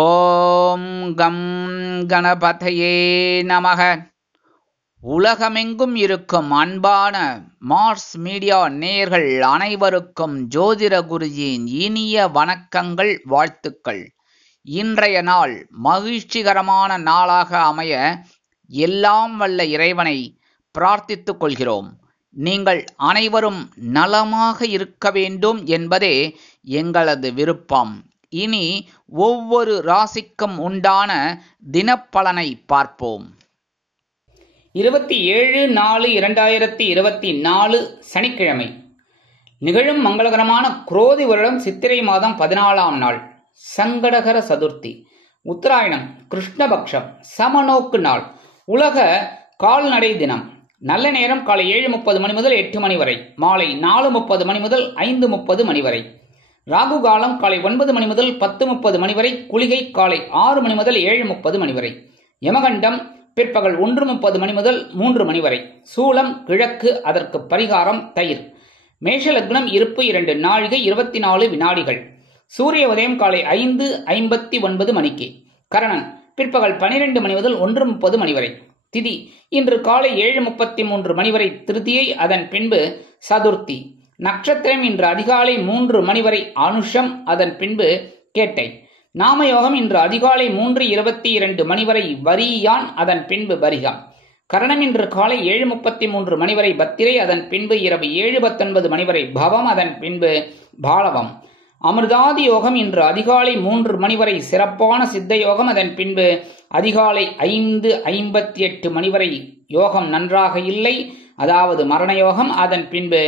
ஓம் come கணபதையே நமக. உலகமெங்கும் இருக்கும் அன்பான மார்ஸ் மீடியா நேயர்கள் அனைவருக்கும் ஜோதிட குருஜியின் இனிய வணக்கங்கள், வாழ்த்துக்கள். இன்றைய நாள் மகிழ்ச்சிகரமான நாளாக அமைய எல்லாம் வல்ல இறைவனை பிரார்த்தித்துக் கொள்கிறோம். நீங்கள் அனைவரும் நலமாக இருக்க வேண்டும் என்பதே எங்களது விருப்பம். இனி ஒவ்வொரு ராசிக்கும் உண்டான தினப்பலனை பார்ப்போம். 27/4/2024 சனிக்கிழமை. நிகழும் மங்களகரமான குரோதி வருடம் சித்திரை மாதம் 14ஆம் நாள், சங்கடகர சதுர்த்தி, உத்தராயணம், கிருஷ்ணபக்ஷம், சமநோக்கு நாள், உலக கால்நடை தினம். நல்ல நேரம் காலை 7:30 மணி முதல் 8 மணி வரை, மாலை 4:30 மணி முதல் 5:30 மணி வரை. ராகு காலம் காலை 9 மணி முதல் 10:30 மணி வரை, குளிகை காலை 6 மணி முதல் 7:30 மணி வரை. யமகண்டம் பிற்பகல் 1:30 மணி முதல் 3 மணி வரை. சூலம் கிழக்கு, அதற்கு பரிகாரம் தயிர். மேஷ லக்னம், இருப்பு 2 நாழிகை 24 வினாடிகள். சூரிய உதயம் காலை 5:59 மணிக்கு. கரணன் பிற்பகல் 12 மணி முதல் 1:30 மணி வரை. திதி இன்று காலை 7:33 மணி வரை திருதியை, அதன் பின்பு சதுர்த்தி. நட்சத்திரம் இன்று அதிகாலை 3 மணி வரை அனுஷம், அதன் பின்பு கேட்டை. நாமயோகம் இன்று அதிகாலை 3:22 மணி வரை வரியான், அதன் பின்பு பரிகம். கரணம் இன்று காலை 7:33 மணி வரை பத்திரை, அதன் பின்பு இரவு 7:19 மணி வரை பவம், அதன் பின்பு பாலவம். அமிர்தாதி யோகம் இன்று அதிகாலை 3 மணி வரை சிறப்பான சித்த யோகம், அதன் பின்பு அதிகாலை 5:58 மணி வரை யோகம் நன்றாக இல்லை, அதாவது மரண யோகம், அதன் பின்பு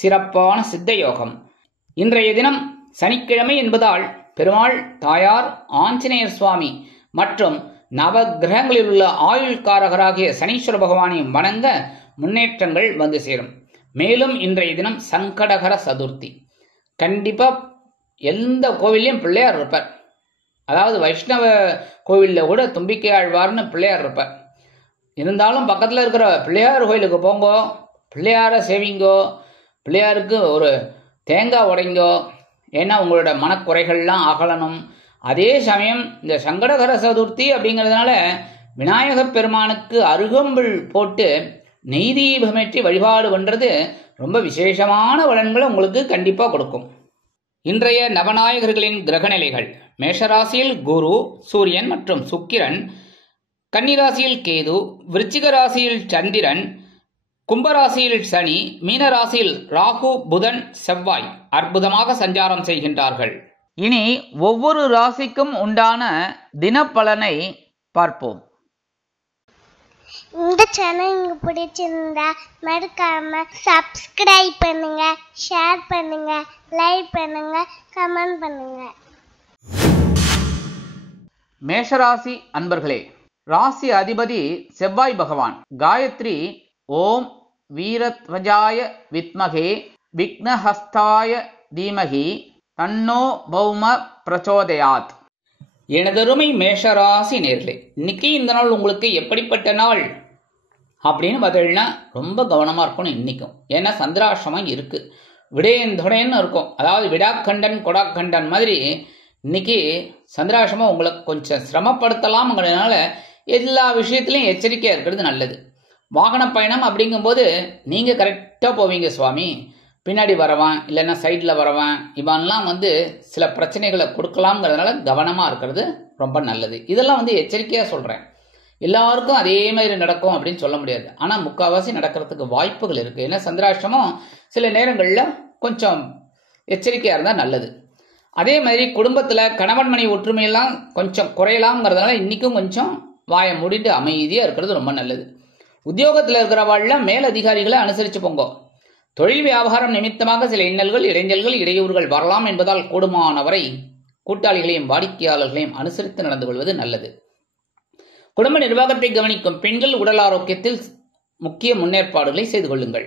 சிறப்பான சித்த யோகம். இன்றைய தினம் சனிக்கிழமை என்பதால் பெருமாள், தாயார், ஆஞ்சநேயர் சுவாமி மற்றும் நவ கிரகங்களில் உள்ள ஆயுள்காரகராகிய சனீஸ்வர பகவானையும் வணங்க முன்னேற்றங்கள் வந்து சேரும். மேலும் இன்றைய தினம் சங்கடகர சதுர்த்தி. கண்டிப்பா எந்த கோவிலையும் பிள்ளையார் இருப்பார். அதாவது வைஷ்ணவ கோவிலில் கூட தும்பிக்கை ஆழ்வார்னு பிள்ளையார் இருப்பார். இருந்தாலும் பக்கத்தில் இருக்கிற பிள்ளையார் கோயிலுக்கு போங்கோ, பிள்ளையாரை சேவிங்கோ, பிள்ளையாருக்கு ஒரு தேங்காய் உடைங்கோ. ஏன்னா உங்களோட மனக்குறைகள்லாம் அகலணும். அதே சமயம் இந்த சங்கடகர சதுர்த்தி அப்படிங்கிறதுனால விநாயகப் பெருமானுக்கு அருகம்புல் போட்டு நெய் தீபமேற்றி வழிபாடு பண்ணுறது ரொம்ப விசேஷமான பலன்களை உங்களுக்கு கண்டிப்பாக கொடுக்கும். இன்றைய நவநாயகர்களின் கிரகநிலைகள்: மேஷராசியில் குரு, சூரியன் மற்றும் சுக்கிரன், கன்னிராசியில் கேது, விருச்சிக ராசியில் சந்திரன், கும்பராசியில் சனி, மீனராசியில் ராகு, புதன், செவ்வாய் அற்புதமாக சஞ்சாரம் செய்கின்றார்கள். இனி ஒவ்வொரு ராசிக்கும் உண்டான தினப்பலனை பார்ப்போம். இந்த சேனல் உங்களுக்கு பிடிச்சிருந்தா மறக்காம சப்ஸ்கிரைப் பண்ணுங்க, ஷேர் பண்ணுங்க, லைக் பண்ணுங்க, கமெண்ட் பண்ணுங்க. மேஷராசி அன்பர்களே, ராசி அதிபதி செவ்வாய் பகவான். காயத்ரி ஓம் வீரத்வஜாய வித்மகே விக்னஹஸ்தாய தீமகி தன்னோ பௌம பிரச்சோதயாத். எனதருமை மேஷராசி நேர்களே, இன்னைக்கு இந்த நாள் உங்களுக்கு எப்படிப்பட்ட நாள் அப்படின்னு பார்த்தீங்கன்னா ரொம்ப கவனமாக இருக்கணும் இன்னைக்கும். ஏன்னா சந்திராசிரமம் இருக்கு, விடேந்தொடைன்னு இருக்கும். அதாவது விடாக்கண்டன் கொடாக்கண்டன் மாதிரி இன்னைக்கு சந்திராசிரமம் உங்களுக்கு கொஞ்சம் சிரமப்படுத்தலாம்ங்கிறதுனால எல்லா விஷயத்திலையும் எச்சரிக்கையாக இருக்கிறது நல்லது. வாகன பயணம் அப்படிங்கும்போது நீங்கள் கரெக்டாக போவீங்க சுவாமி. பின்னாடி வரவான் இல்லைன்னா சைடில் வரவான் இவன்லாம் சில பிரச்சனைகளை கொடுக்கலாம்ங்கிறதுனால கவனமாக இருக்கிறது ரொம்ப நல்லது. இதெல்லாம் எச்சரிக்கையாக சொல்கிறேன். எல்லாருக்கும் அதே மாதிரி நடக்கும் அப்படின்னு சொல்ல முடியாது. ஆனால் முக்கால்வாசி நடக்கிறதுக்கு வாய்ப்புகள் இருக்குது. ஏன்னா சந்திராஷ்டமம் சில நேரங்களில் கொஞ்சம் எச்சரிக்கையாக இருந்தால் நல்லது. அதே மாதிரி குடும்பத்தில் கணவன் மனைவி ஒற்றுமையெல்லாம் கொஞ்சம் குறையலாம்ங்கிறதுனால இன்றைக்கும் கொஞ்சம் வாயை மூடிட்டு அமைதியாக இருக்கிறது ரொம்ப நல்லது. உத்தியோகத்தில் இருக்கிறவாள்லாம் மேலதிகாரிகளை அனுசரித்து போங்க. தொழில் வியாபாரம் நிமித்தமாக சில இன்னல்கள், இடைஞ்சல்கள், இடையூறுகள் வரலாம் என்பதால் கூடுமானவரை கூட்டாளிகளையும் வாடிக்கையாளர்களையும் அனுசரித்து நடந்து கொள்வது நல்லது. குடும்ப நிர்வாகத்தை கவனிக்கும் பெண்கள் உடல் ஆரோக்கியத்தில் முக்கிய முன்னேற்பாடுகளை செய்து கொள்ளுங்கள்.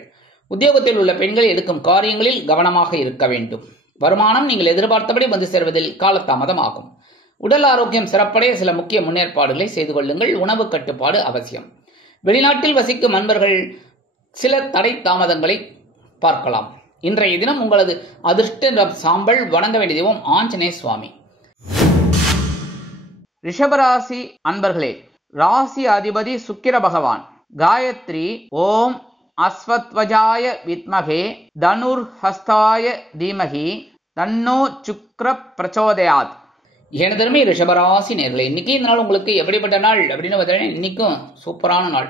உத்தியோகத்தில் உள்ள பெண்கள் எடுக்கும் காரியங்களில் கவனமாக இருக்க வேண்டும். வருமானம் நீங்கள் எதிர்பார்த்தபடி வந்து சேர்வதில் காலதாமதம் ஆகும். உடல் ஆரோக்கியம் சிறப்படைய சில முக்கிய முன்னேற்பாடுகளை செய்து கொள்ளுங்கள். உணவு கட்டுப்பாடு அவசியம். வெளிநாட்டில் வசிக்கும் அன்பர்கள் சில தடை தாமதங்களை பார்க்கலாம். இன்றைய தினம் உங்களது அதிர்ஷ்ட சாம்பல். வணங்க வேண்டிய தெய்வம் ஆஞ்சநேய சுவாமி. ரிஷபராசி அன்பர்களே, ராசி அதிபதி சுக்கிர பகவான். காயத்ரி ஓம் அஸ்வத்வஜாய வித்மகே தனுர் ஹஸ்தாய தீமகி தன்னோ சுக்ர பிரச்சோதயாத். எனதருமை ரிஷபராசி நேர்களே, இன்னைக்கு இந்த நாள் உங்களுக்கு எப்படிப்பட்ட நாள் அப்படின்னு பார்த்தீங்கன்னா, இன்னைக்கும் சூப்பரான நாள்.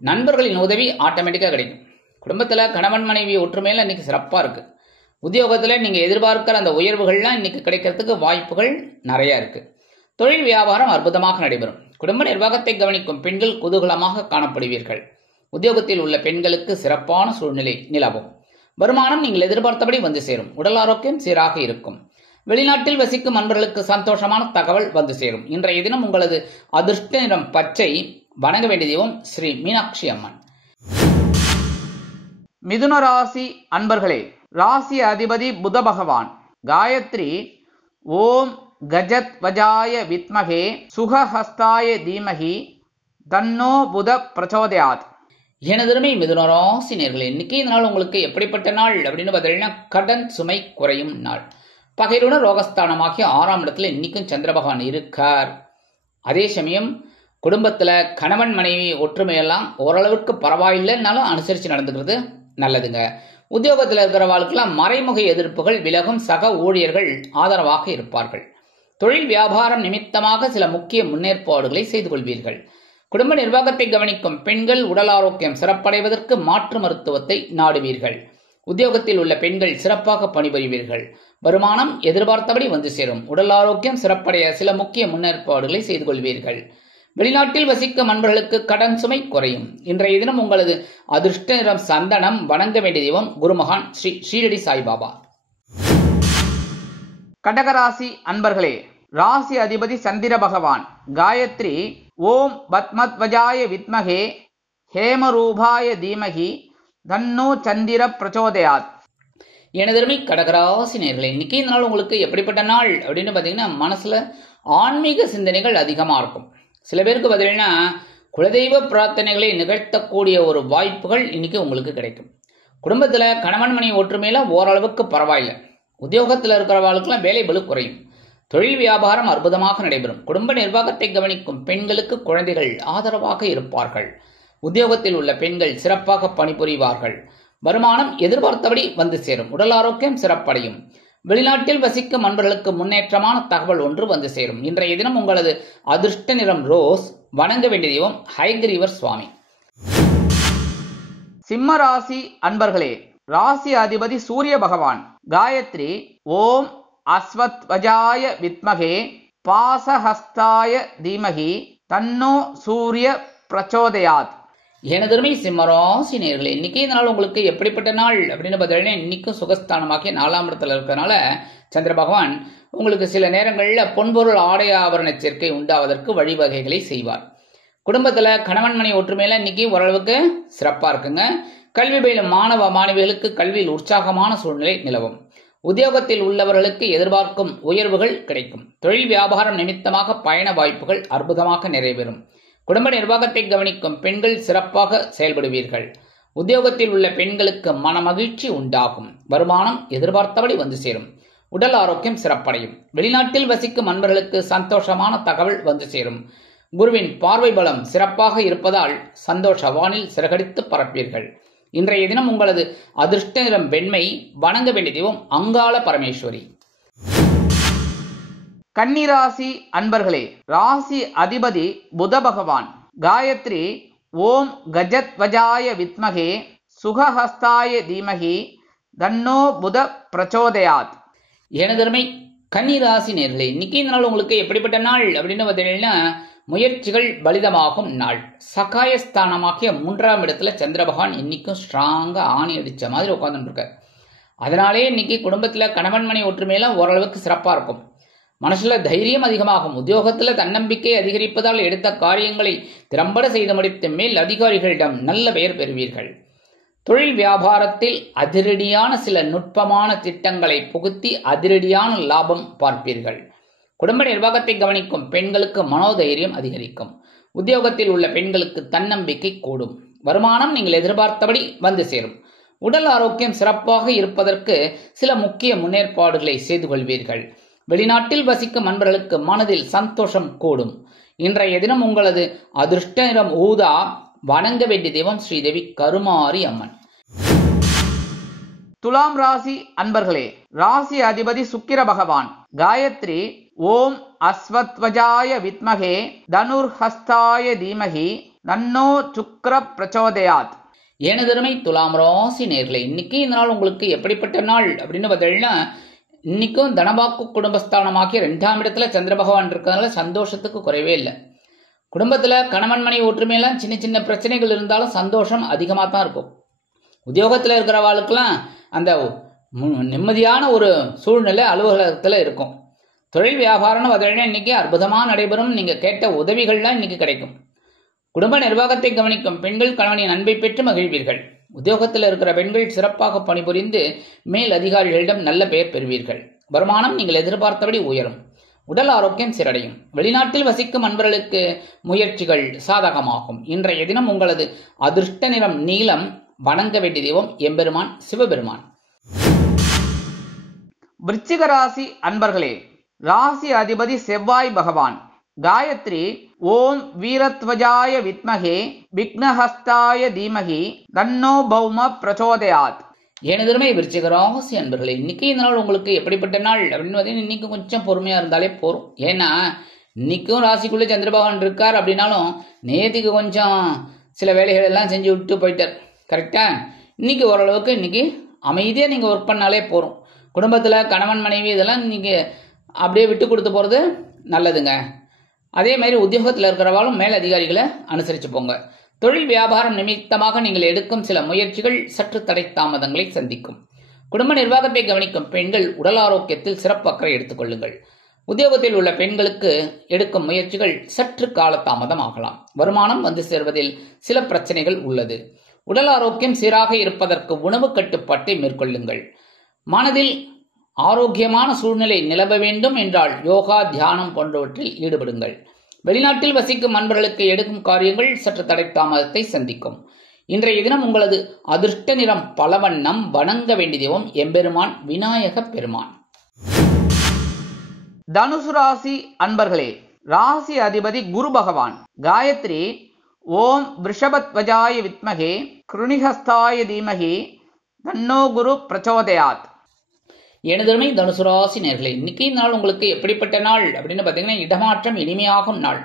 நண்பர்களின் உதவி ஆட்டோமேட்டிக்காக கிடைக்கும். குடும்பத்தில் கணவன் மனைவி ஒற்றுமையில் இன்னைக்கு சிறப்பாக இருக்கு. உத்தியோகத்தில் நீங்கள் எதிர்பார்க்கிற அந்த உயர்வுகள்லாம் இன்னைக்கு கிடைக்கிறதுக்கு வாய்ப்புகள் நிறையா இருக்கு. தொழில் வியாபாரம் அற்புதமாக நடைபெறும். குடும்ப நிர்வாகத்தை கவனிக்கும் பெண்கள் குதூகலமாக காணப்படுவீர்கள். உத்தியோகத்தில் உள்ள பெண்களுக்கு சிறப்பான சூழ்நிலை நிலவும். வருமானம் நீங்கள் எதிர்பார்த்தபடி வந்து சேரும். உடல் ஆரோக்கியம் சீராக இருக்கும். வெளிநாட்டில் வசிக்கும் நண்பர்களுக்கு சந்தோஷமான தகவல் வந்து சேரும். இன்றைய தினம் உங்களது அதிர்ஷ்ட நிறம் பச்சை. வணங்க வேண்டிய தெய்வம் ஸ்ரீ மீனாட்சி அம்மன். மிதுன ராசி அன்பர்களே, ராசி அதிபதி புத பகவான். காயத்ரி ஓம் கஜத் வஜாய வித்மகே சுகஹஸ்தாய தீமகி தன்னோ புத பிரச்சோதயாத். எனதருமை மிதுன ராசி நேர்களே, இன்னைக்கு இந்த நாள் உங்களுக்கு எப்படிப்பட்ட நாள் அப்படின்னு பார்த்தீங்கன்னா, கடன் சுமை குறையும் நாள். பகையுடன் ரோகஸ்தானமாகிய 6ஆம் இடத்துல இன்னைக்கும் சந்திர பகவான் இருக்கார். அதே சமயம் குடும்பத்தில் கணவன் மனைவி ஒற்றுமையெல்லாம் ஓரளவுக்கு பரவாயில்லைன்னாலும் அனுசரித்து நடந்துக்கிறது நல்லதுங்க. உத்தியோகத்தில் இருக்கிறவாளுக்கெல்லாம் மறைமுக எதிர்ப்புகள் விலகும். சக ஊழியர்கள் ஆதரவாக இருப்பார்கள். தொழில் வியாபாரம் நிமித்தமாக சில முக்கிய முன்னேற்பாடுகளை செய்து கொள்வீர்கள். குடும்ப நிர்வாகத்தை கவனிக்கும் பெண்கள் உடல் ஆரோக்கியம் சிறப்படைவதற்கு மாற்று மருத்துவத்தை நாடுவீர்கள். உத்தியோகத்தில் உள்ள பெண்கள் சிறப்பாக பணிபுரிவீர்கள். வருமானம் எதிர்பார்த்தபடி வந்து சேரும். உடல் ஆரோக்கியம் சிறப்படைய சில முக்கிய முன்னேற்பாடுகளை செய்து கொள்வீர்கள். வெளிநாட்டில் வசிக்கும் நண்பர்களுக்கு கடன் சுமை குறையும். இன்றைய தினம் உங்களது அதிர்ஷ்ட நிறம் சந்தனம். வணங்க வேண்டிய தெய்வம் குருமகான் ஸ்ரீ ஷீரடி சாய்பாபா. கடகராசி அன்பர்களே, ராசி அதிபதி சந்திர பகவான். காயத்ரி ஓம் பத்மத்வஜாய வித்மகே ஹேமரூபாய தீமகி தன்னோ சந்திர பிரச்சோதயாத். எனதருமை கடகராசி நேர்களே, இன்னைக்கு இந்த நாள் உங்களுக்கு எப்படிப்பட்ட நாள் அப்படின்னு பார்த்தீங்கன்னா, மனசுல ஆன்மீக சிந்தனைகள் அதிகமாக இருக்கும். சில பேருக்கு பார்த்தீங்கன்னா குலதெய்வ பிரார்த்தனைகளை நிகழ்த்தக்கூடிய ஒரு வாய்ப்புகள் இன்னைக்கு உங்களுக்கு கிடைக்கும். குடும்பத்தில் கணவன் மனைவி ஒற்றுமையில ஓரளவுக்கு பரவாயில்லை. உத்தியோகத்தில் இருக்கிறவர்களுக்கெல்லாம் வேலை பளு குறையும். தொழில் வியாபாரம் அற்புதமாக நடைபெறும். குடும்ப நிர்வாகத்தை கவனிக்கும் பெண்களுக்கு குழந்தைகள் ஆதரவாக இருப்பார்கள். உத்தியோகத்தில் உள்ள பெண்கள் சிறப்பாக பணிபுரிவார்கள். வருமானம் எதிர்பார்த்தபடி வந்து சேரும். உடல் ஆரோக்கியம் சிறப்படையும். வெளிநாட்டில் வசிக்கும் நண்பர்களுக்கு முன்னேற்றமான தகவல் ஒன்று வந்து சேரும். இன்றைய தினம் உங்களது அதிர்ஷ்ட நிறம் ரோஸ். வணங்க வேண்டிய தெய்வம் ஹைகிரீவர் சுவாமி. சிம்ம ராசி அன்பர்களே, ராசி அதிபதி சூரிய பகவான். காயத்ரி ஓம் அஸ்வத்வஜாய வித்மகே பாசஹஸ்தாய தீமகி தன்னோ சூரிய பிரச்சோதயாத். எனதருமை சிம்மராசி நேர்களே, இன்னைக்கு இந்த நாள் உங்களுக்கு எப்படிப்பட்ட நாள் அப்படின்னு பார்த்தீங்கன்னா, இன்னைக்கும் சுகஸ்தானமாகிய 4ஆம் இடத்துல இருக்கிறனால சந்திர பகவான் உங்களுக்கு சில நேரங்களில் பொன்பொருள் ஆடை ஆபரண சேர்க்கை உண்டாவதற்கு வழிவகைகளை செய்வார். குடும்பத்தில் கணவன் மனைவி ஒற்றுமையில இன்னைக்கு ஓரளவுக்கு சிறப்பாக இருக்குங்க. கல்வி பயிலும் மாணவ மாணவிகளுக்கு கல்வியில் உற்சாகமான சூழ்நிலை நிலவும். உத்தியோகத்தில் உள்ளவர்களுக்கு எதிர்பார்க்கும் உயர்வுகள் கிடைக்கும். தொழில் வியாபாரம் நிமித்தமாக பயண வாய்ப்புகள் அற்புதமாக நிறைவேறும். குடும்ப நிர்வாகத்தை கவனிக்கும் பெண்கள் சிறப்பாக செயல்படுவீர்கள். உத்தியோகத்தில் உள்ள பெண்களுக்கு மனமகிழ்ச்சி உண்டாகும். வருமானம் எதிர்பார்த்தபடி வந்து சேரும். உடல் ஆரோக்கியம் சிறப்படையும். வெளிநாட்டில் வசிக்கும் நண்பர்களுக்கு சந்தோஷமான தகவல் வந்து சேரும். குருவின் பார்வை பலம் சிறப்பாக இருப்பதால் சந்தோஷ வானில் சிறகடித்து பறப்பீர்கள். இன்றைய தினம் உங்களது அதிர்ஷ்ட நிறம் வெண்மை. வணங்க வேண்டிய தெய்வம் அங்காள பரமேஸ்வரி. கன்னிராசி அன்பர்களே, ராசி அதிபதி புத பகவான். காயத்ரி ஓம் கஜத் வஜாய வித்மகே சுகஹஸ்தாய தீமகி தன்னோ புத பிரச்சோதயாத். எனதருமை கன்னிராசி நேர்களே, இன்னைக்கு இந்த நாள் உங்களுக்கு எப்படிப்பட்ட நாள் அப்படின்னு பார்த்தீங்கன்னா, முயற்சிகள் பலிதமாகும் நாள். சகாயஸ்தானமாகிய 3ஆம் இடத்துல சந்திர பகவான் இன்னைக்கும் ஸ்ட்ராங்கா ஆணி அடிச்ச மாதிரி உட்கார்ந்துட்டு இருக்கார். அதனாலே இன்னைக்கு குடும்பத்துல கணவன் மனைவி ஒற்றுமையெல்லாம் ஓரளவுக்கு சிறப்பா இருக்கும். மனசுல தைரியம் அதிகமாகும். உத்தியோகத்துல தன்னம்பிக்கை அதிகரிப்பதால் எடுத்த காரியங்களை திறம்பட செய்து முடித்த மேல் அதிகாரிகளிடம் நல்ல பெயர் பெறுவீர்கள். தொழில் வியாபாரத்தில் அதிரடியான சில நுட்பமான திட்டங்களை புகுத்தி அதிரடியான லாபம் பார்ப்பீர்கள். குடும்ப நிர்வாகத்தை கவனிக்கும் பெண்களுக்கு மனோதைரியம் அதிகரிக்கும். உத்தியோகத்தில் உள்ள பெண்களுக்கு தன்னம்பிக்கை கூடும். வருமானம் நீங்கள் எதிர்பார்த்தபடி வந்து சேரும். உடல் ஆரோக்கியம் சிறப்பாக இருப்பதற்கு சில முக்கிய முன்னேற்பாடுகளை செய்து கொள்வீர்கள். வெளிநாட்டில் வசிக்கும் அன்பர்களுக்கு மனதில் சந்தோஷம் கூடும். இன்றைய தினம் உங்களது அதிர்ஷ்ட நிறம் ஊதா. வணங்க வேண்டிய தெய்வம் ஸ்ரீதேவி கருமாரி அம்மன். துலாம் ராசி அன்பர்களே, ராசி அதிபதி சுக்கிர பகவான். காயத்ரி ஓம் அஸ்வத்வஜாய வித்மகே தனுர்ஹஸ்தாய தீமகி தன்னோ சுக்ர பிரச்சோதயாத். எனதருமை துலாம் ராசி நேர்களே, இன்னைக்கு இந்த நாள் உங்களுக்கு எப்படிப்பட்ட நாள் அப்படின்னு பார்த்தீங்கன்னா, இன்னைக்கும் தனபாக்கு குடும்பஸ்தானமாகிய 2ஆம் இடத்துல சந்திர பகவான் இருக்கிறதுனால சந்தோஷத்துக்கு குறைவே இல்லை. குடும்பத்துல கணவன் மனைவி ஒற்றுமையெல்லாம் சின்ன சின்ன பிரச்சனைகள் இருந்தாலும் சந்தோஷம் அதிகமாக தான் இருக்கும். உத்தியோகத்தில் இருக்கிறவாளுக்கெல்லாம் அந்த நிம்மதியான ஒரு சூழ்நிலை அலுவலகத்தில் இருக்கும். தொழில் வியாபாரம்னு பார்த்தீங்கன்னா இன்னைக்கு அற்புதமாக நடைபெறும். நீங்க கேட்ட உதவிகள்லாம் இன்னைக்கு கிடைக்கும். குடும்ப நிர்வாகத்தை கவனிக்கும் பெண்கள் கணவனின் அன்பை பெற்று மகிழ்வீர்கள். உத்தியோகத்தில் இருக்கிற பெண்கள் சிறப்பாக பணிபுரிந்து மேல் அதிகாரிகளிடம் நல்ல பெயர் பெறுவீர்கள். வருமானம் நீங்கள் எதிர்பார்த்தபடி உயரும். உடல் ஆரோக்கியம் சீரடையும். வெளிநாட்டில் வசிக்கும் அன்பர்களுக்கு முயற்சிகள் சாதகமாகும். இன்றைய தினம் உங்களது அதிர்ஷ்ட நிறம் நீலம். வணங்க வேண்டிய தெய்வம் எம்பெருமான் சிவபெருமான். விருச்சிக ராசி அன்பர்களே, ராசி அதிபதி செவ்வாய் பகவான். காயத்ரி ஓம் வீரத்வஜாய வித்மகே விக்னஹஸ்தாய தீமகி தன்னோ பௌம பிரச்சோதயாத். எனதருமை விருச்சிக ராசி அன்பர்களே, இன்னைக்கு இந்த நாள் உங்களுக்கு எப்படிப்பட்ட நாள் அப்படின்னு பார்த்தீங்கன்னா, இன்னைக்கு கொஞ்சம் பொறுமையா இருந்தாலே போறோம். ஏன்னா இன்னைக்கும் ராசிக்குள்ளே சந்திரபகவான் இருக்கார். அப்படின்னாலும் நேற்றுக்கு கொஞ்சம் சில வேலைகள் எல்லாம் செஞ்சு விட்டு போயிட்டார். கரெக்டா? இன்னைக்கு ஓரளவுக்கு இன்னைக்கு அமைதியா நீங்க ஒர்க் பண்ணாலே போறோம். குடும்பத்துல கணவன் மனைவி இதெல்லாம் நீங்க அப்படியே விட்டு கொடுத்து போறது நல்லதுங்க. அதே மாதிரி உத்தியோகத்தில் இருக்கிறவாலும் மேல் அதிகாரிகளை அனுசரிச்சு போங்க. தொழில் வியாபாரம் நிமித்தமாக நீங்கள் எடுக்கும் சில முயற்சிகள் சற்று தடை தாமதங்களை சந்திக்கும். குடும்ப நிர்வாகத்தை கவனிக்கும் பெண்கள் உடல் ஆரோக்கியத்தில் சிறப்பு அக்கறை எடுத்துக்கொள்ளுங்கள். உத்தியோகத்தில் உள்ள பெண்களுக்கு எடுக்கும் முயற்சிகள் சற்று காலதாமதம் ஆகலாம். வருமானம் வந்து சேர்வதில் சில பிரச்சனைகள் உள்ளது. உடல் ஆரோக்கியம் சீராக இருப்பதற்கு உணவு கட்டுப்பாட்டை மேற்கொள்ளுங்கள். மனதில் ஆரோக்கியமான சூழ்நிலை நிலவ வேண்டும் என்றால் யோகா, தியானம் போன்றவற்றில் ஈடுபடுங்கள். வெளிநாட்டில் வசிக்கும் அன்பர்களுக்கு எடுக்கும் காரியங்கள் சற்று தடை தாமதத்தை சந்திக்கும். இன்றைய தினம் உங்களது அதிர்ஷ்ட நிறம் பலவண்ணம். வணங்க வேண்டிய தெய்வம் எம்பெருமான் விநாயக பெருமான். தனுசு ராசி அன்பர்களே, ராசி அதிபதி குரு பகவான். காயத்ரி ஓம் விருஷபத்வஜாய வித்மகே கிருணிஹஸ்தாய தீமகி தன்னோ குரு பிரச்சோதயாத். எனதருமை தனுசு ராசி நேர்களே, இன்னைக்கு நாள் உங்களுக்கு எப்படிப்பட்ட நாள் அப்படின்னு பார்த்தீங்கன்னா, இடமாற்றம் இனிமையாகும் நாள்.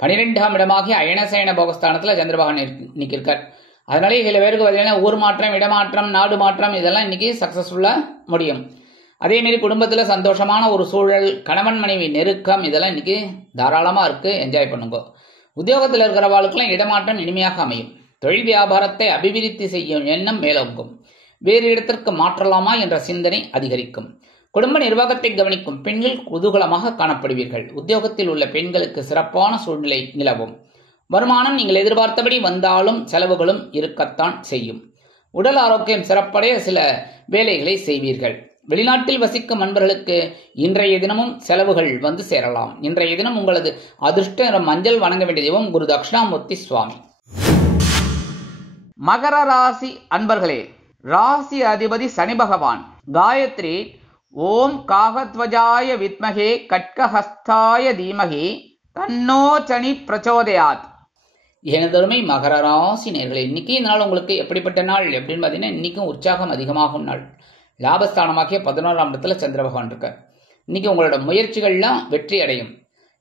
12ஆம் இடமாகிய அயனசயன போகஸ்தானத்தில் சந்திரபகவான் இன்னைக்கு இருக்கார். அதனாலே சில பேருக்கு பார்த்தீங்கன்னா ஊர் மாற்றம், இடமாற்றம், நாடு மாற்றம் இதெல்லாம் இன்னைக்கு சக்சஸ்ஃபுல்லாக முடியும். அதேமாரி குடும்பத்தில் சந்தோஷமான ஒரு சூழல், கணவன் மனைவி நெருக்கம் இதெல்லாம் இன்னைக்கு தாராளமாக இருக்கு. என்ஜாய் பண்ணுங்க. உத்தியோகத்தில் இருக்கிறவாளுக்கெல்லாம் இடமாற்றம் இனிமையாக அமையும். தொழில் வியாபாரத்தை அபிவிருத்தி செய்யும் எண்ணம் மேலோங்கும். வேறு இடத்திற்கு மாற்றலாமா என்ற சிந்தனை அதிகரிக்கும். குடும்ப நிர்வாகத்தை கவனிக்கும் பெண்கள் குதூகலமாக காணப்படுவீர்கள். உத்தியோகத்தில் உள்ள பெண்களுக்கு சிறப்பான சூழ்நிலை நிலவும். வருமானம் நீங்கள் எதிர்பார்த்தபடி வந்தாலும் செலவுகளும் இருக்கத்தான் செய்யும். உடல் ஆரோக்கியம் சிறப்படைய சில வேலைகளை செய்வீர்கள். வெளிநாட்டில் வசிக்கும் அன்பர்களுக்கு இன்றைய தினமும் செலவுகள் வந்து சேரலாம். இன்றைய தினம் உங்களது அதிர்ஷ்ட நிறம் மஞ்சள். வணங்க வேண்டிய தெய்வம் குரு தட்சிணாமூர்த்தி சுவாமி. மகர ராசி அன்பர்களே, ராசி அதிபதி சனி பகவான். காயத்ரி ஓம் காகத்வஜாய வித்மகே கட்கஹஸ்தாய தீமகி தன்னோ சனி பிரச்சோதயாத். எனதருமை மகர ராசி நேர்களே, இன்னைக்கு இந்த நாள் உங்களுக்கு எப்படிப்பட்ட நாள் அப்படின்னு பார்த்தீங்கன்னா, இன்னைக்கும் உற்சாகம் அதிகமாகும் நாள். லாபஸ்தானமாகிய 11ஆம் இடத்துல சந்திர பகவான் இருக்கார். இன்னைக்கு உங்களோட முயற்சிகள்லாம் வெற்றி அடையும்.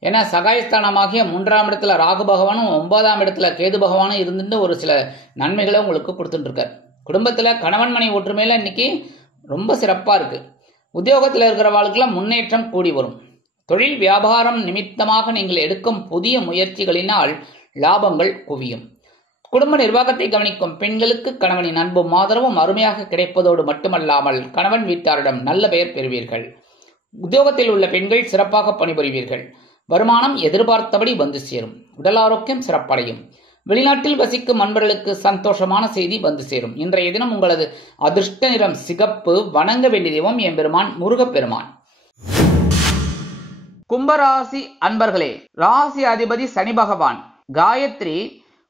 ஏன்னா சகாயஸ்தானமாகிய 3ஆம் இடத்துல ராகு பகவானும் 9ஆம் இடத்துல கேது பகவானும் இருந்துட்டு ஒரு சில நன்மைகளை உங்களுக்கு கொடுத்துட்டு இருக்கார். குடும்பத்துல கணவன் மனைவி ஒற்றுமையில இன்னைக்கு ரொம்ப சிறப்பா இருக்கு. உத்தியோகத்தில் இருக்கிறவாளுக்கெல்லாம் முன்னேற்றம் கூடி வரும். தொழில் வியாபாரம் நிமித்தமாக நீங்கள் எடுக்கும் புதிய முயற்சிகளினால் லாபங்கள் குவியும். குடும்ப நிர்வாகத்தை கவனிக்கும் பெண்களுக்கு கணவனின் அன்பும் ஆதரவும் அருமையாக கிடைப்பதோடு மட்டுமல்லாமல் கணவன் வீட்டாரிடம் நல்ல பெயர் பெறுவீர்கள். உத்தியோகத்தில் உள்ள பெண்கள் சிறப்பாக பணிபுரிவீர்கள். வருமானம் எதிர்பார்த்தபடி வந்து சேரும். உடல் ஆரோக்கியம் சிறப்படையும். வெளிநாட்டில் வசிக்கும் அன்பர்களுக்கு சந்தோஷமான செய்தி வந்து சேரும். இன்றைய தினம் உங்களது அதிர்ஷ்ட நிறம் சிகப்பு. வணங்க வேண்டிய தெய்வம் எம்பெருமான் முருகப்பெருமான். கும்பராசி அன்பர்களே, ராசி அதிபதி சனி பகவான். காயத்ரி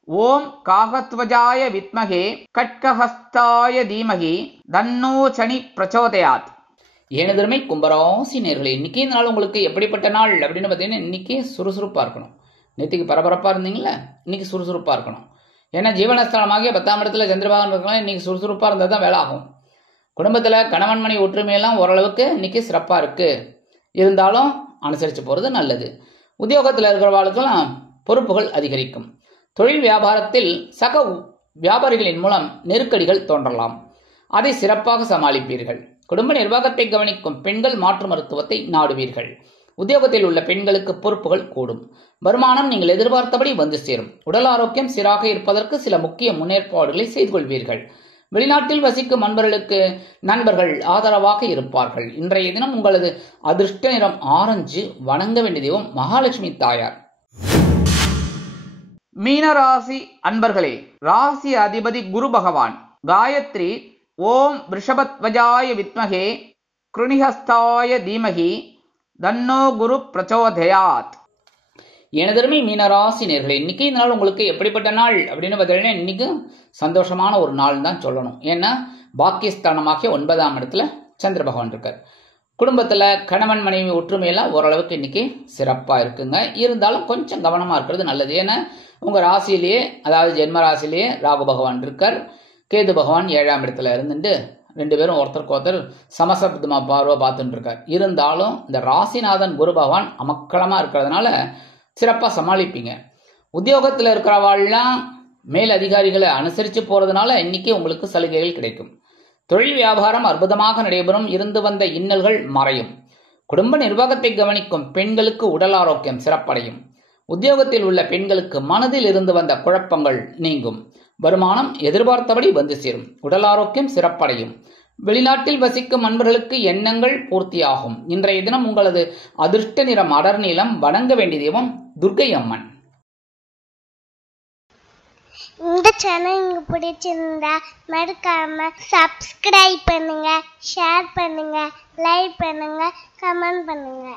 ஓம் காகத்வஜாய வித்மகே கட்கஹஸ்தாய தீமகி தன்னோ சனி பிரச்சோதயாத். எனதருமை கும்பராசி நேயர்களே, இன்னைக்கு இந்த நாள் உங்களுக்கு எப்படிப்பட்ட நாள் அப்படின்னு பார்த்தீங்கன்னா, இன்னைக்கு சுறுசுறுப்பாக இருக்கணும். நேற்றுக்கு பரபரப்பாக இருந்தீங்களா, இன்னைக்கு சுறுசுறுப்பாக இருக்கணும். ஏன்னா ஜீவனஸ்தானமாகிய 10ஆம் இடத்துல சந்திரபகவான் இருக்கலாம். இன்னைக்கு சுறுசுறுப்பாக இருந்தால் தான் வேலை ஆகும். குடும்பத்தில் கணவன் மனைவி ஒற்றுமையெல்லாம் ஓரளவுக்கு இன்னைக்கு சிறப்பாக இருக்கு. இருந்தாலும் அனுசரித்து போகிறது நல்லது. உத்தியோகத்தில் இருக்கிறவர்களுக்கெல்லாம் பொறுப்புகள் அதிகரிக்கும். தொழில் வியாபாரத்தில் சக வியாபாரிகளின் மூலம் நெருக்கடிகள் தோன்றலாம். அதை சிறப்பாக சமாளிப்பீர்கள். குடும்ப நிர்வாகத்தை கவனிக்கும் பெண்கள் மாற்று மருத்துவத்தை நாடுவீர்கள். உத்தியோகத்தில் உள்ள பெண்களுக்கு பொறுப்புகள் கூடும். வருமானம் நீங்கள் எதிர்பார்த்தபடி வந்து சேரும். உடல் ஆரோக்கியம் சீராக இருப்பதற்கு சில முக்கிய முன்னேற்பாடுகளை செய்து கொள்வீர்கள். வெளிநாட்டில் வசிக்கும் நண்பர்கள் ஆதரவாக இருப்பார்கள். இன்றைய தினம் உங்களது அதிர்ஷ்ட நிறம் ஆரஞ்சு. வணங்க வேண்டிய தெய்வம் மகாலட்சுமி தாயார். மீனராசி அன்பர்களே, ராசி அதிபதி குரு பகவான். காயத்ரி ஓம் ரிஷபத்வஜாய வித்மகே கிருணிஹஸ்தாய தீமகி தன்னோ குரு பிரச்சோதயாத். எனதருமை மீனராசி நேயர்களே, இன்னைக்கு இந்த நாள் உங்களுக்கு எப்படிப்பட்ட நாள் அப்படின்னு பார்த்தீங்கன்னா, இன்னைக்கு சந்தோஷமான ஒரு நாள் தான் சொல்லணும். ஏன்னா பாக்கியஸ்தானமாகிய 9ஆம் இடத்துல சந்திர பகவான் இருக்கார். குடும்பத்தில் கணவன் மனைவி ஒற்றுமையெல்லாம் ஓரளவுக்கு இன்னைக்கு சிறப்பாக இருக்குங்க. இருந்தாலும் கொஞ்சம் கவனமாக இருக்கிறது நல்லது. ஏன்னா உங்கள் ராசியிலேயே, அதாவது ஜென்ம ராசியிலேயே ராகு பகவான் இருக்கார். கேது பகவான் 7ஆம் இடத்துல இருந்துட்டு 2 பேரும் ஒருத்தருக்கு ஒருத்தர் சமசப்தமா பார்வை பார்த்துட்டு இருக்கார். இருந்தாலும் இந்த ராசிநாதன் குரு பகவான் அமக்களமா இருக்கிறதுனால சிறப்பாக சமாளிப்பீங்க. உத்தியோகத்தில் இருக்கிறவாள்லாம் மேல் அதிகாரிகளை அனுசரித்து போறதுனால இன்னைக்கு உங்களுக்கு சலுகைகள் கிடைக்கும். தொழில் வியாபாரம் அற்புதமாக நடைபெறும். இருந்து வந்த இன்னல்கள் மறையும். குடும்ப நிர்வாகத்தை கவனிக்கும் பெண்களுக்கு உடல் ஆரோக்கியம் சிறப்படையும். உத்தியோகத்தில் உள்ள பெண்களுக்கு மனதில் இருந்து வந்த குழப்பங்கள் நீங்கும். வருமானம் எதிர்பார்த்தபடி வந்து சேரும். உடல் ஆரோக்கியம் சிறப்படையும். வெளிநாட்டில் வசிக்கும் நண்பர்களுக்கு எண்ணங்கள் பூர்த்தியாகும். இன்றைய தினம் உங்களது அதிர்ஷ்ட நிறம் அடர் நீலம். வணங்க வேண்டிய தெய்வம் துர்க்கை அம்மன். இந்த சேனல் உங்களுக்கு பிடிச்சிருந்தா மறக்காம சப்ஸ்கிரைப் பண்ணுங்க, ஷேர் பண்ணுங்க, லைக் பண்ணுங்க, கமெண்ட் பண்ணுங்க.